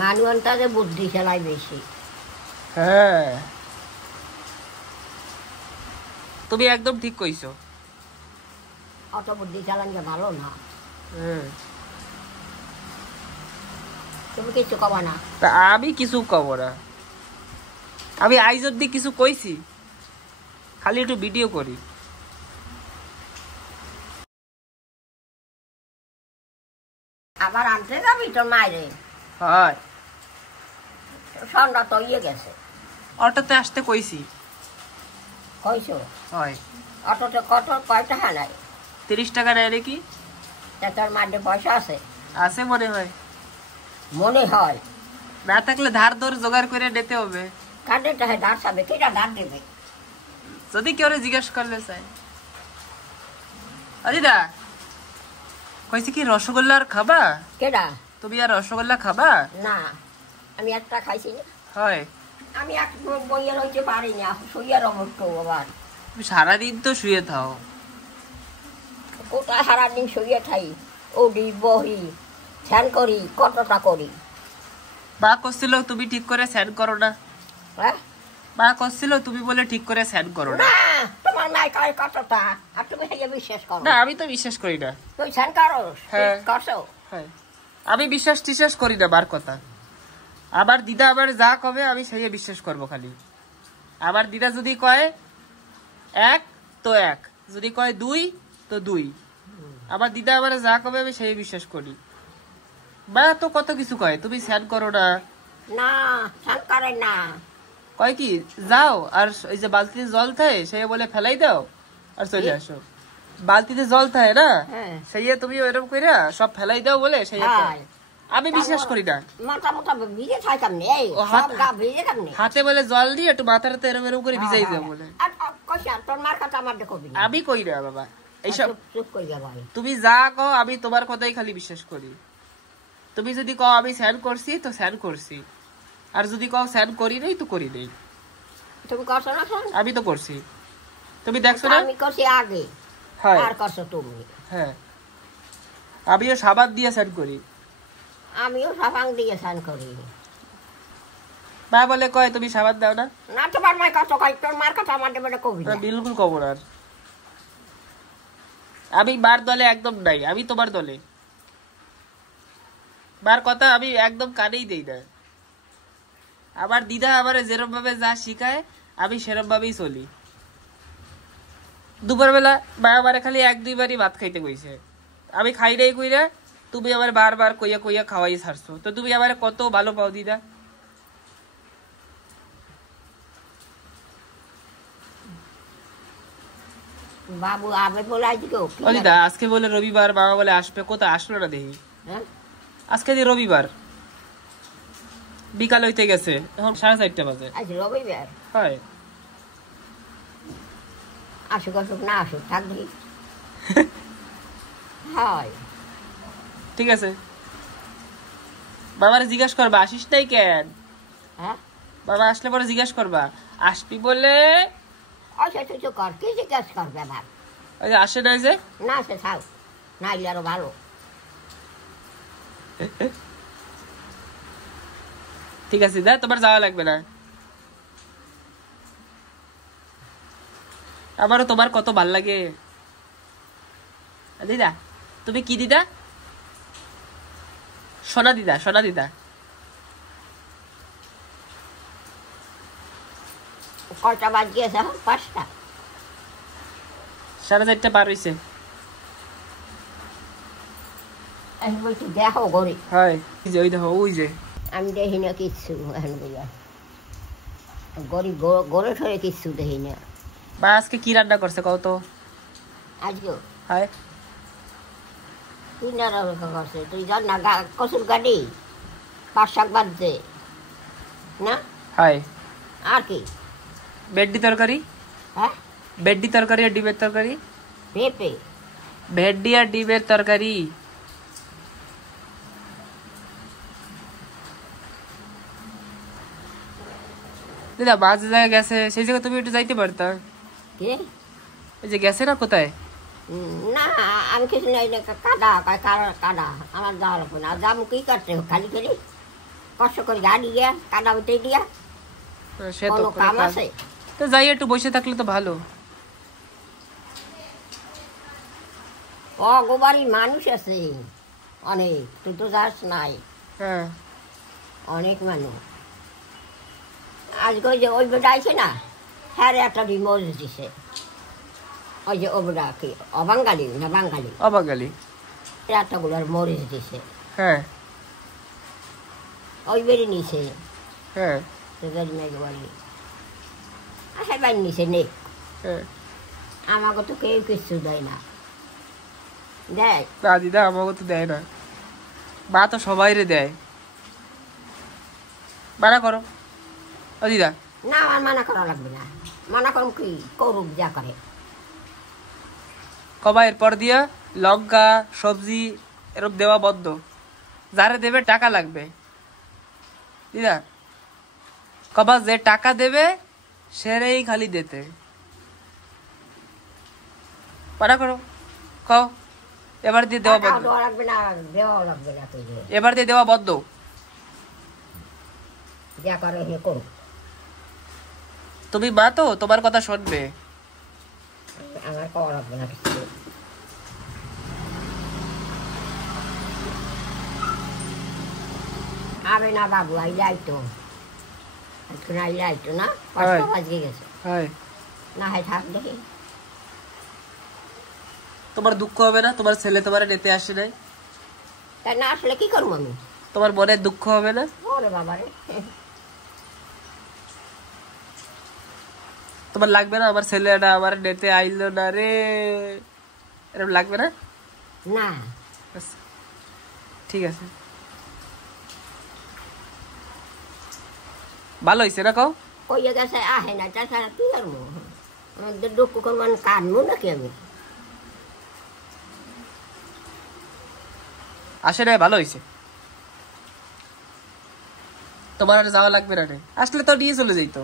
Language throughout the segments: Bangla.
মানুষটাকে বুদ্ধি চালাই বেশি। হ্যাঁ, তুমি একদম ঠিক কইছো। অত বুদ্ধি চালানো ভালো না। তুমি কিছু কবা না? তা আমি কিছু কব না, আমি আইজ অব্দি কিছু কইছি, খালি একটু ভিডিও করি। আবার আনতে যাবি তোর মায়েরে? হয়, সন্ধ্যা তো ইয়ে গেছে। অটোতে আসতে কইছি। কইছো? হয়। অটোতে কত কয় টাকা নাই? 30 টাকা নেয় নাকি? তা তোর মাঠে পয়সা আছে? আছে মনে হয়। মনে হয় না থাকলে ধার ধরে জোগাড় করে নিতে হবে। কাদের টাকা ধার চাবে? কেটা ধার দেবে? যদি কেউ জিজ্ঞেস করলে চাই। দিদা কইছে কি রসগোল্লার খাবা? কেডা? তুমি আর রসগোল্লা খাবা? না, আমি একটা খাইছি না। হয়, আমি এক বইয়ে লইতে পারি না, শুইয়ার অবস্থ। আবার সারাদিন তো শুয়ে থাও। কোথায় সারাদিন শুয়ে থাই? ওডি বহি ধ্যান করি, কতটা করি। মা করছিল তুমি ঠিক করে স্যান করো না। হ্যাঁ, মা করছিল তুমি বলে ঠিক করে স্যান করো না। না, তোমার নাই কয় কতটা, আর তুমি হেয়ে বিশ্বাস করো না, আমি তো বিশ্বাস করি না। তুই ধ্যান করো? হ্যাঁ। করছো? হ্যাঁ, আমি বিশ্বাস করি না বার কথা। আবার দিদা আবার যা কবে আমি সেই বিশ্বাস করব খালি। আবার দিদা যদি কয় 1 তো 1, যদি কয় 2 তো 2। আবার দিদা আবার যা কবে আমি সেই বিশ্বাস করি। বা তো কত কিছু কয় তুমি স্যান করো না। না, ধ্যান করে না। কয় কি যাও আর ওই যে বালতিতে জল থাকে সে বলে ফেলাই দাও আর চলে আসো। বালতিতে জল থাকে না, সেই তুমি ওইরকম করে সব ফেলাই দাও বলে সেই। আমি বিশ্বাস করি না। মোটা মোটা ভিজে থাই কেমনে? এই সব গা ভিজে কেমনে? হাতে বলে জল দিয়ে একটু মাথাটাতে এরম এরম করে ভিজাই দাও বলে। আর কইছা তোর মার কথা আমার দেখবি না। আমি কই না বাবা এইসব। চুপ কই যা ভাই। তুমি যা কও আমি তোমার কথাই খালি বিশ্বাস করি। তুমি যদি কও আমি স্যান করছি তো স্যান করছি, আর যদি কও স্যান করি নাই তো করি নাই। তুমি করছো না? আমি তো করছি, তুমি দেখছো না? আমি করছি আগে। হ্যাঁ, আর করছো তুমি? হ্যাঁ, আমিও সাবান দিয়ে স্যান করি। আমিও সাবান দিয়ে স্নান করি। মা বলে কয় তুমি সাবান দাও না। না, তোমার মায়ের কথা কয়, তোর মার কথা আমার দেবে কবি না। বিলকুল কব না। আমি মার দলে একদম নাই, আমি তোমার দলে। মার কথা আমি একদম কানেই দেই না। আমার দিদা আমার যেরকম ভাবে যা শিখায় আমি সেরকম ভাবেই চলি। দুপুরবেলা মা আমার খালি 1-2 বারই ভাত খাইতে কইছে, আমি খাই নাই কইরা তুমি আমার বারবার কইয়া কইয়া খাওয়াই ছাড়ছো। তো তুমি আমার কত ভালো পাও দিদা। বাবু আবে বলে আজকে ও দিদা আজকে বলে রবিবার, মামা বলে আসবে, কোথায় আসলো না দেখি। আজকে দিয়ে রবিবার, বিকাল হইতে গেছে, এখন 4:30 বাজে। আজ রবিবার? হয়। আসুক আসুক, না আসুক থাকবি। হয়, ঠিক আছে। বাবারে জিজ্ঞাস করবা আসিস নাই কেন। হ্যাঁ, বাবা আসলে পরে জিজ্ঞাস করবা আসবি বলে। আচ্ছা তুই কর, কি জিজ্ঞাসা করবে ভাব? ওই যে আসে নাই যে। না সে থাক, না এলে আরো ভালো। ঠিক আছে দিদা, তোমার যাওয়া লাগবে না। আমারও তোমার কত ভাল লাগে দিদা। তুমি কি দিদা? সোনা দিদা, সোনা দিদা। কয়টা বাজ গিয়েছে? 5টা। 4:30 পার হইছে। আমি বলছি দেখো গরি। হয়, ওই দেখো ওই যে। আমি দেখি না কিচ্ছু এখন বুঝা, গরি গড়ে ঠরে কিচ্ছু দেখি না। বা আজকে কি রান্না করছে কত? আজকেও হয় তুই না করছে, তুই জান না কচুর গাড়ি 5 শাক বাজছে না? হয়। আর কি? ভেন্ডি তরকারি। হ্যাঁ, ভেন্ডি তরকারি আর ডিমের তরকারি। পেঁপে? ভেন্ডি আর ডিমের তরকারি। দিদা মাঝ জায়গায় গেছে, সেই জায়গায় তুমি একটু যাইতে পারতা। কে? এই যে গেছে না কোথায়? না আমি কিছু নাই, কাদা কাদা আমার যাওয়া লাগবে না। যাবো কি করতে খালি খালি? কষ্ট করে গাড়ি গিয়া কাদা উঠে দিয়া সে তো কোনো কাম আছে? তো যাই একটু বসে থাকলে তো ভালো। গোবাড়ির মানুষ আছে অনেক, তুই তো যাস নাই। হ্যাঁ অনেক মানুষ। আজকে ওই যে ওই বেটা আছে না, হ্যাঁ একটা ডিমোজ দিছে। ওই যে ও বেটা কি অবাঙ্গালি না বাঙালি? অবাঙালি। এতগুলোর মরিচ দিছে। হ্যাঁ ওই বেড়ে নিছে। হ্যাঁ হেবার নিছে নে। হ্যাঁ আমাকে তো কেউ কিছু দেয় না। দেখ না দিদা, আমাকে তো দেয় না। মা তো সবাইরে দেয়। মানা করো ও দিদা। না, আমার মানা করা লাগবে না। মানা করুন কি করুক, যা করে। কবা এরপর দিয়া লঙ্কা সবজি এরকম দেওয়া বন্ধ। যারে দেবে টাকা লাগবে দিদা। কবা যে টাকা দেবে সেরেই খালি দিতে। মানা করো, কও এবার দিয়ে দেওয়া বন্ধ। দেওয়া লাগবে না, দেওয়া লাগবে না। তুই এবার দিয়ে দেওয়া বন্ধ। যা করে হে করুক। তুমি মা তো, তোমার কথা শুনবে। আমার করা লাগবে না কিছু। আবে না বাবু, আইলে আইতো। আজকে আইলে আইতো না, 5টা বাজে গেছে। না হয় থাক দেখি। তোমার দুঃখ হবে না? তোমার ছেলে তোমার নিতে আসে নাই, তাই না আসলে কি করবো আমি? তোমার মনে দুঃখ হবে না? ওরে বাবা রে, তোমার লাগবে না আমার ছেলেটা আমার নেতে আইলো না রে, এরকম লাগবে না? না ঠিক আছে, ভালো হয়েছে না? কও কইয়া গেছে আহে না, তাছাড়া কি করবো? আমাদের দুঃখ করবো কানবো নাকি আমি? আসে নাই, ভালো হয়েছে। তোমার আর যাওয়া লাগবে না রে, আসলে তো নিয়ে চলে যাইতো।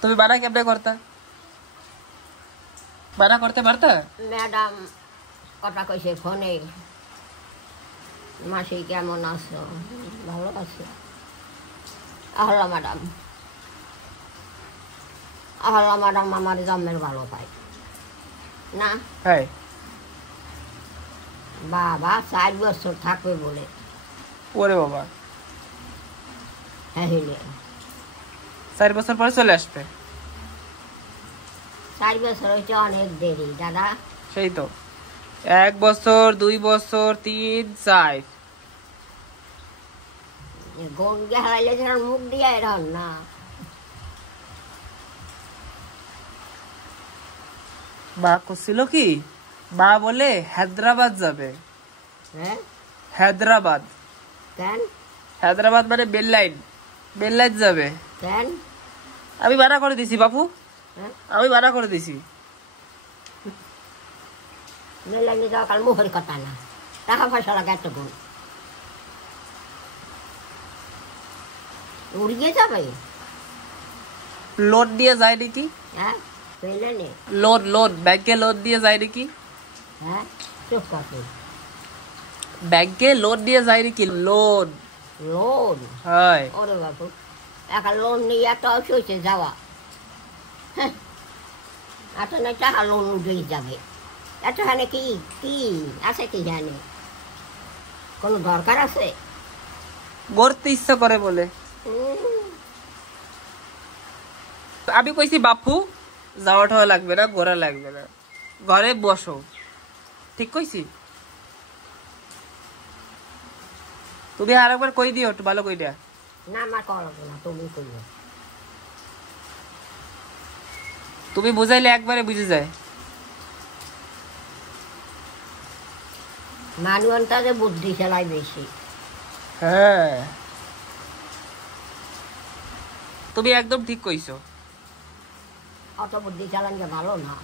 তুমি মানা কেমনে করতা? মানা করতে পারতা? ম্যাডাম কথা কইছে ফোনে, মাসি কেমন আছো? ভালো আছো। আহলা ম্যাডাম, আহলা ম্যাডাম আমার জন্মের ভালো পাই না। হ্যাঁ বাবা 4 বছর থাকবে বলে। ওরে বাবা, হ্যাঁ হিলে 4 বছর পরে চলে আসবে। 4 বছর হয়েছে অনেক দেরি দাদা। সেই তো 1 বছর 2 বছর 3 4। গঙ্গে হারাইলে যেন মুখ দিয়ে এরম না। মা করছিল কি, মা বলে হায়দ্রাবাদ যাবে। হ্যাঁ হায়দ্রাবাদ। কেন? হায়দ্রাবাদ মানে বেল্লাইন, বেল্লাইন যাবে। কেন? আমি মানা করে দিছি বাপু, হ্যাঁ আমি মানা করে দিছি। বেলাইনে যাওয়া কাল মুখের কথা না, টাকা পয়সা লাগে এত গুণ। উড়িয়ে যাবে। লোন দিয়ে যায় নাকি? হ্যাঁ পেলেনে। লোন, লোন ব্যাংকে লোন দিয়ে যায় নাকি? হ্যাঁ চুপ করতে। ব্যাংকে লোন দিয়ে যায় নাকি? লোন। লোন? হয়। ওরে বাবু, একা লোন নিয়ে এত হয়েছে যাওয়া। হ্যাঁ এত না টাকা লোন উঠেই যাবে। এতখানে কি কি আছে কি জানে? কোনো দরকার আছে? গড়তে ইচ্ছা করে বলে। আমি কইছি বাপু যাওয়া টাওয়া লাগবে না, ঘোরা লাগবে না, ঘরে বসো। ঠিক কইছি? তুমি আর একবার কই দিও, একটু ভালো কই দিয়া। না আমার করা লাগবে না, তুমি করবে। তুমি বুঝাইলে একবারে বুঝে যায়। মানুষটাকে বুদ্ধি চালায় বেশি। হ্যাঁ তুমি একদম ঠিক কইছো। অত বুদ্ধি চালানো ভালো না।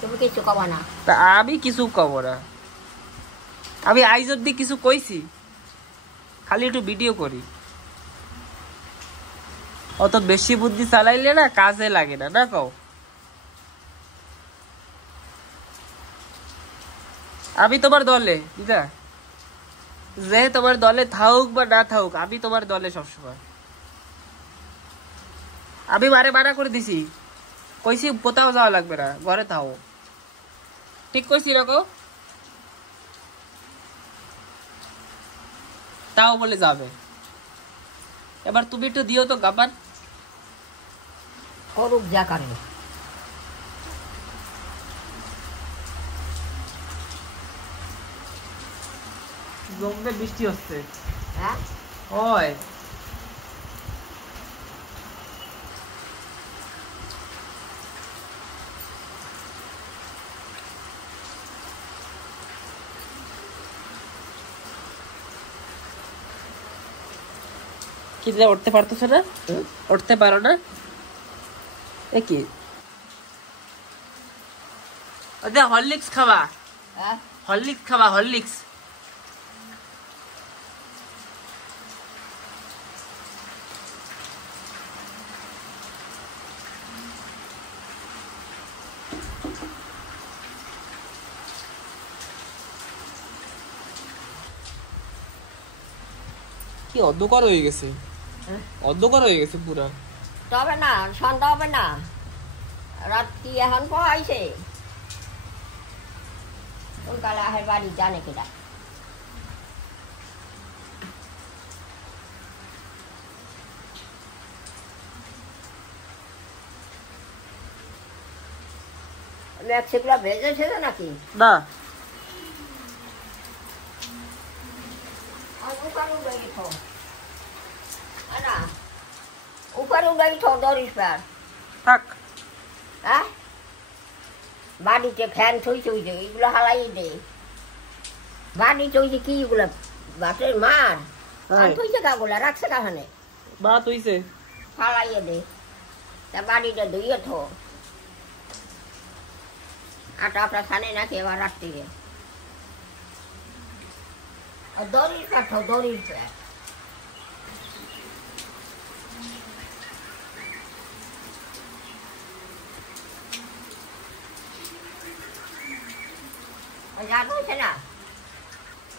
তুমি কিছু কবা না? তা আমি কিছু কব না, আমি আইজ অব্দি কিছু কইছি? খালি একটু ভিডিও করি। অত বেশি বুদ্ধি চালাইলে না কাজে লাগে না, না কও? আমি তোমার দলে দিদা, যে তোমার দলে থাকুক বা না থাকুক, আমি তোমার দলে সবসময়। আমি মারে মানা করে দিছি, কইছি কোথাও যাওয়া লাগবে না, ঘরে থাও। ঠিক কইছি এরকম, তাও বলে যাবে। এবার তুমি একটু দিও তো গাবান। করুক যা করে। জমবে বৃষ্টি হচ্ছে। হ্যাঁ ওই কি দিলে উঠতে পারতেছো না? উঠতে পারো না? এ কি আচ্ছা, হরলিক্স খাবা, হ্যাঁ হরলিক্স খাবা, হরলিক্স। কি অন্ধকার হয়ে গেছে, অন্ধকার হয়ে গেছে পুরা। তবে না সন্ধ্যা হবে না, রাত্রি এখন পড়াইছে, কালে আহের বাড়ি জানে কিনা। মেক্সিগুলো ভেজেছে নাকি? না উপরে উড়াই থো দরিস পার। থাক, হ্যাঁ বাড়িতে ফ্যান থইছে, ওই যে এগুলো হালাই দে। বাড়িতে ওই যে কি এগুলো বাটের মার থইছে কাগুলা রাখছে কাহানে, বা তুইছে হালাইয়ে দে। তা বাড়িটা ধুইয়ে থো, আটা আটা ছানে নাকি এবার রাত্রিরে। আর দরিস পার থো, দরিস পার।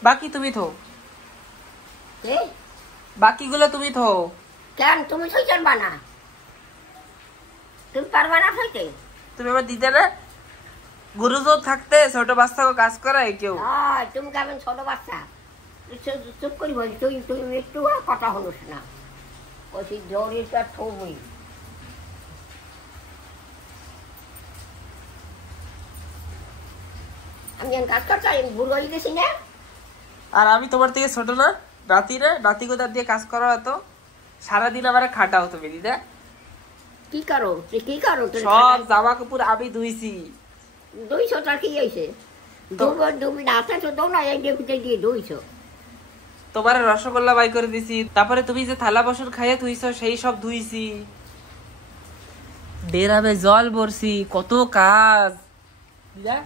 বাকি তুমি থো, বাকিগুলো তুমি থো। কেন তুমি থইছেন বানা? তুমি পারবা না থইতে? তুমি আবার দিতে না, গুরুজন থাকতে ছোট বাচ্চাকে কাজ করায় কেউ? তুমি কেমন ছোট বাচ্চা, চুপ করি বলি। তুই তুই একটু কথা হলোস না, ওই জরিটা থবই। আমি কাজ করছি, আমি বুড়ো হয়ে গেছি না। আর আমি তোমার থেকে ছোট না? নাতি না, নাতি কোথার দিয়ে কাজ করা হতো, সারাদিন আমার খাটাও তুমি দিদা। কি করো তুই, কি করো? সব জামা কাপড় আমি ধুইছি। 200 টাকা কি হয়েছে? তুমি নাচা তো দৌ না, এই ডেপুটে দিয়ে 200। তোমার রসগোল্লা বাই করে দিছি, তারপরে তুমি যে থালা বাসন খাইয়ে ধুইছো সেই সব ধুইছি, ডেরামে জল ভরছি, কত কাজ দিদা।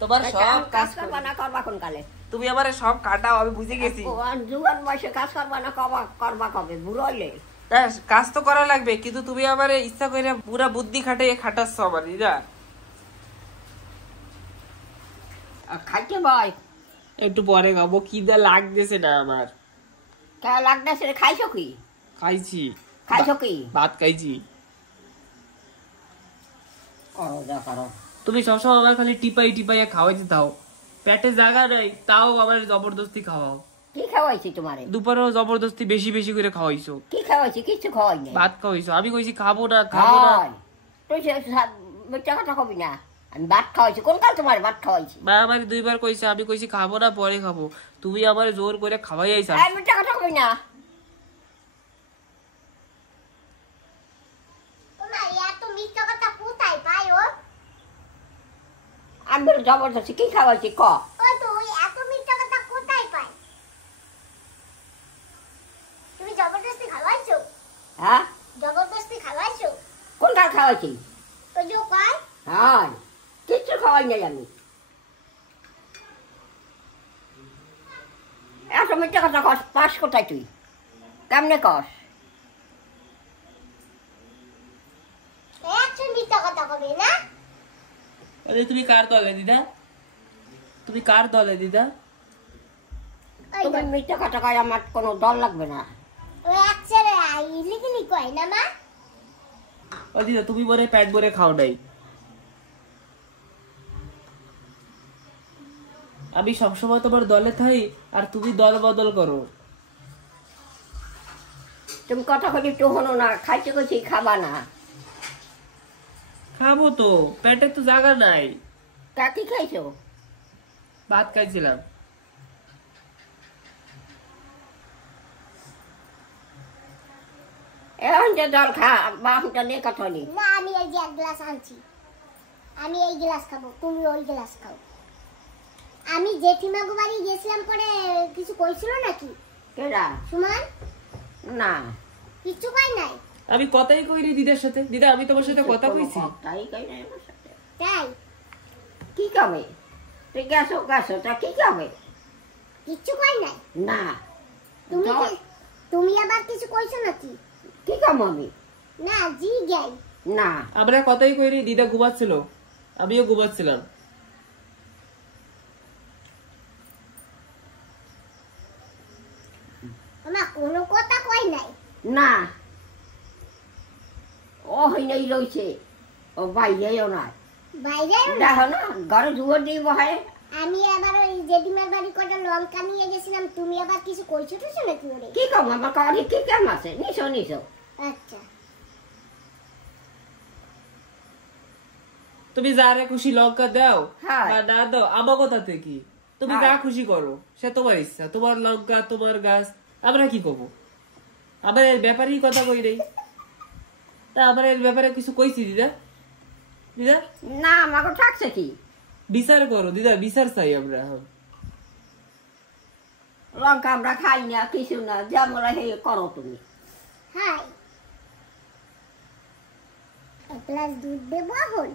তোমার সব কাজ করবা না, করবা কোন কালে? তুমি আমার সব কাটাও, আমি বুঝে গেছি। জুয়ান বয়সে কাজ করবা না, করবা কবে? বুড়ো হইলে কাজ তো করা লাগবে, কিন্তু তুমি আমার ইচ্ছা করে পুরা বুদ্ধি খাটিয়ে খাটাচ্ছ আমার দিদা। খাইতে ভয়, একটু পরে খাবো, খিদা লাগতেছে না আমার। কে লাগতেছে? খাইছো কি? খাইছি। খাইছো কি? ভাত খাইছি। করো তুমি সবসময় আমার খালি টিপাই টিপাইয়া খাওয়াইতে দাও, পেটে জায়গা নাই তাও আমার জবরদস্তি খাওয়াও। কি খাওয়াইছি তোমারে? দুপুরেও জবরদস্তি বেশি বেশি করে খাওয়াইছো। কি খাওয়াইছি? কিছু খাওয়াই নাই। ভাত খাওয়াইছো, আমি কইছি খাবো না খাবো না। তুই মিথ্যা কথা কবি না, আমি ভাত খাওয়াইছি। কোন কাল তোমার ভাত খাওয়াইছি? মা আমার 2বার কইছে, আমি কইছি খাবো না, পরে খাবো। তুমি আমার জোর করে খাওয়াই আইছা। মিথ্যা কথা কবি না। আমি বলে জবরদস্তি কি খাওয়াইছি ক? হ্যাঁ জবরদস্তি খাওয়াইছো? কোন কাল খাওয়াইছি? তো যে কয় হ্যাঁ কিচ্ছু খাওয়াই নাই আমি। এত মিথ্যা কথা কস, পাস কোথায় তুই? কেমনে কস? একজন মিথ্যা কথা কবে না? আরে তুমি কার দলে দিদা? তুমি কার দলে দিদা? ওই তুমি মিথ্যা কথা কয় আমার কোনো দল লাগবে না। ওই একসাথে ইলিগিলি কয় না মা? ও দিদা তুমি মনে হয় পেট ভরে খাও নাই। আমি সবসময় তোমার দলে থাই আর তুমি দল বদল করো। তুমি কথা কই একটু হনো না, খাইতে কইছি খাবা না। খাবো তো, পেটে তো জায়গা নাই। তা কি খাইছো? ভাত খাইছিলাম। এখন যে জল খা, বাপটা নিয়ে কথা নি। না আমি এই যে এক গ্লাস আনছি, আমি এই গ্লাস খাবো, তুমি ওই গ্লাস খাও। আমি জেঠিমাগো বাড়ি গেছিলাম পরে কিছু কইছিল নাকি কেডা? সুমন? না কিছু কই নাই। আমি কথাই কইনি দিদার সাথে। দিদা আমি তোমার সাথে কথা কইছি। তাই কই না আমার সাথে। তাই কি খাবে? তুই গেছো গেছো, তা কি খাবে? কিছু কই নাই। না তুমি জল- তুমি আবার কিছু কইছো নাকি? কি খাবো আমি? না জি গাই। না আমরা কথাই কইনি। দিদা ঘুমাচ্ছিল, আমিও ঘুমাচ্ছিলাম। আমা কোনো কথা কই নাই। না ও হইনাই রইছে, ও বাইরেও না। বাইরে দেখো না ঘরে জুয়ার দিয়ে বহায়। আমি আবার ওই জেঠিমার বাড়ি কটা লঙ্কা নিয়ে গেছিলাম, তুমি আবার কিছু কইছো তো নাকি ওরে? কি খাবো আমার কাছে কি কেমন আছে? নিছো নিছো। আচ্ছা তুমি যারে খুশি লঙ্কা দাও হ্যাঁ। আর না দাও আমার কথাতে কি? তুমি হ্যাঁ। যা খুশি করো, সে তোমার ইচ্ছা। তোমার লঙ্কা, তোমার গাছ, আমরা কি করবো? আমরা এর ব্যাপারেই কথা কই নাই। তা আমরা এর ব্যাপারে কিছু কইছি দিদা? দিদা না আমাকে থাকছে কি? বিচার করো দিদা, বিচার চাই আমরা এখন। লঙ্কা আমরা খাই না, কিছু না, যেমন হে করো তুমি। হাই এক গ্লাস দুধ দেবো এখন?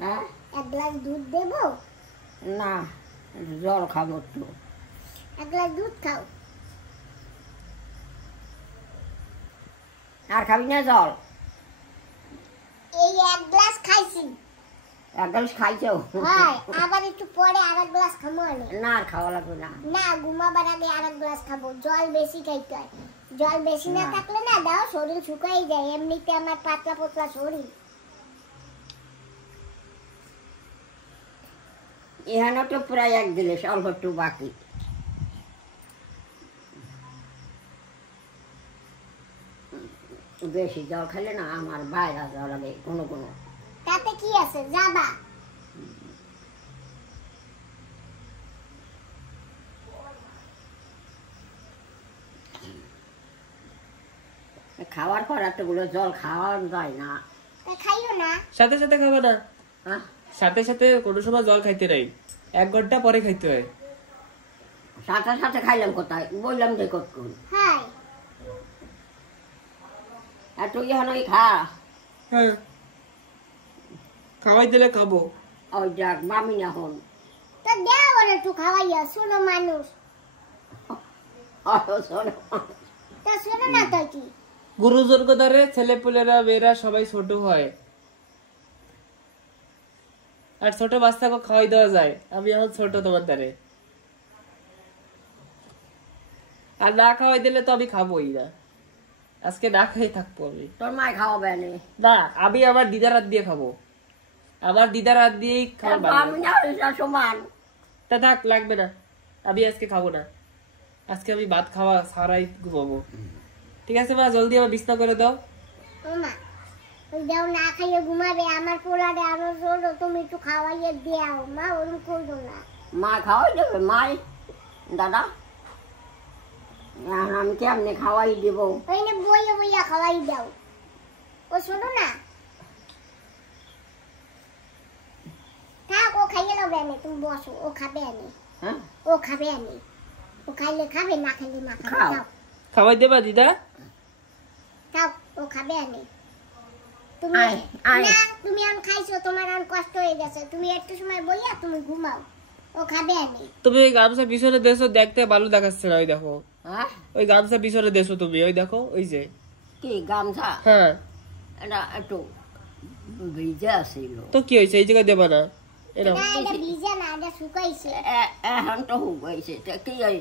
হ্যাঁ এক গ্লাস দুধ দেবো? না জল খাবো একটু। এক গ্লাস দুধ খাও। আর খাবি না জল? এই এক গ্লাস খাইছি। এক গ্লাস খাইছো? হাই আবার একটু পরে আর এক গ্লাস খাবো আমি। না আর খাওয়া লাগবে না। না ঘুমাবার আগে আর এক গ্লাস খাবো। জল বেশি খাইতে হয়, জল বেশি না না। থাকলে না দাও শরীর শুকাই যায়। এমনিতে আমার পাতলা পাতলা শরীর। এখানে তো প্রায় এক গিলাস, অল্প একটু বাকি। বেশি জল খেলে না আমার বাইরে যাওয়া লাগে কোনো কোনো। তাতে কি আছে, যাবা। খাওয়ার পর এতগুলো জল খাওয়া যায় না। তা খাইও না। সাথে সাথে খাবে না, হ্যাঁ সাথে সাথে কোনো সময় জল খাইতে নাই, 1 ঘন্টা পরে খাইতে হয়। সাথে সাথে খাইলাম কোথায়? বললাম যে কতক্ষণ। হাই আর তুই এখন ওই খা। হ্যাঁ খাওয়াই দিলে খাবো। ওই যাক মামি না হন। তা দেও ওরা একটু খাওয়াইয়া, শোনো মানুষ। শোনো তা শোনো না তো কি? গুরুজনকে ধরে ছেলে পুলেরা মেয়েরা সবাই ছোট হয়, আর ছোট বাচ্চাকে খাওয়াই দেওয়া যায়। আমি এখন ছোট তোমার দ্বারে, আর না খাওয়াই দিলে তো আমি খাবোই না। আজকে না খাই থাকবো আমি। তোর মায় খাওয়াবে না। না আমি আমার দিদার হাত দিয়ে খাবো, আমার দিদার হাত দিয়েই খাবার ভালো আমি লাগে। না সমান। তা থাক, লাগবে না, আমি আজকে খাবো না। আজকে আমি ভাত খাওয়া ছাড়াই ঘুমাবো। ঠিক আছে মা, জলদি আমার বিছনা করে দাও। ওমা ওই দেও না খাইয়ে ঘুমাবে, আমার পোলারে আরো জোর। তুমি একটু খাওয়াইয়ে দেও মা, ওরকম করবো না। মা খাওয়াই দেবে মাই দাদা। এখন আমি কেমনে খাওয়াই দেবো? ওই না বইয়া বইয়া খাওয়াই দাও। ও শোনো না, থাক ও খাইয়ে নেবে আমি, তুমি বসো, ও খাবে আমি। হ্যাঁ ও খাবে আমি, ও খাইলে খাবে, না খাইলে না খাবে। খাও। যাও খাওয়াই দেবা দিদা? যাও, ও খাবে আমি। তুমি আয়, আয়। না, তুমি এখন খাইছো, তোমার এখন কষ্ট হয়ে গেছে, তুমি একটু সময় বইয়া তুমি ঘুমাও। ও খাবে আমি। তুমি ওই গামছা পিছনে দেছো, দেখতে ভালো দেখাচ্ছে না। ওই দেখো হ্যাঁ ওই গামছা পিছনে দেছো তুমি, ওই দেখো ওই যে। কি গামছা? হ্যাঁ এটা একটু ভিজে আসিল। তো কি হয়েছে, এই জায়গায় দেবা না? এরকম না এটা ভিজে না এটা শুকাইছে এখন তো হুগাইছে কি ওই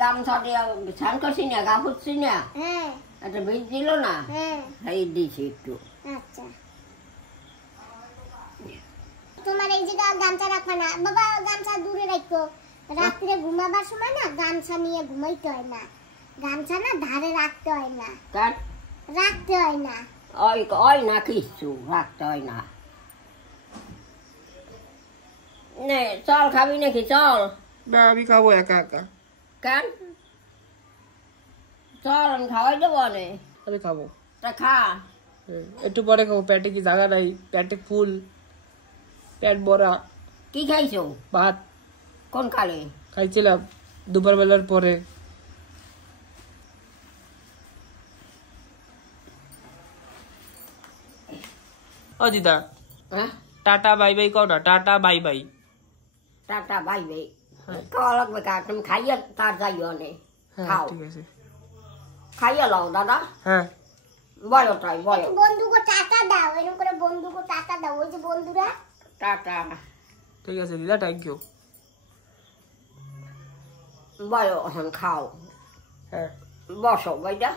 গামছা দিয়ে স্নান করছি না গা ফুটছি না হ্যাঁ একটা বীজ দিল না হ্যাঁ এই দিছি একটু আচ্ছা তোমার এই জায়গা গামছা রাখবা না বাবা গামছা দূরে রাখো রাত্রে ঘুমাবার সময় না গামছা নিয়ে ঘুমাইতে হয় না গামছা না ধারে রাখতে হয় না কাট রাখতে হয় না ওই না কিচ্ছু রাখতে হয় না নে চল খাবি নাকি চল না আমি খাবো একা একা কেন চল আমি খাওয়াই দেবো নে আমি খাবো তা খা একটু পরে খাবো পেটে কি জায়গা নাই পেটে ফুল পেট ভরা কি খাইছো ভাত কোন কালে খাইছিলাম দুপুরবেলার পরে ও দিদা হ্যাঁ টাটা বাই বাই কও না tata bye bye tata bye bye খাওয়া লাগবে কা তুমি খাইয়ে তার যাইও নে হ্যাঁ খাও ঠিক আছে খাইয়ে লও দাদা হ্যাঁ বলো তাই বলো বন্ধুকে টাকা দাও এরকম করে বন্ধুকে টাকা দাও ওই যে বন্ধুরা টাটা ঠিক আছে দিদা থ্যাংক ইউ বলো এখন খাও হ্যাঁ বসো বাইদা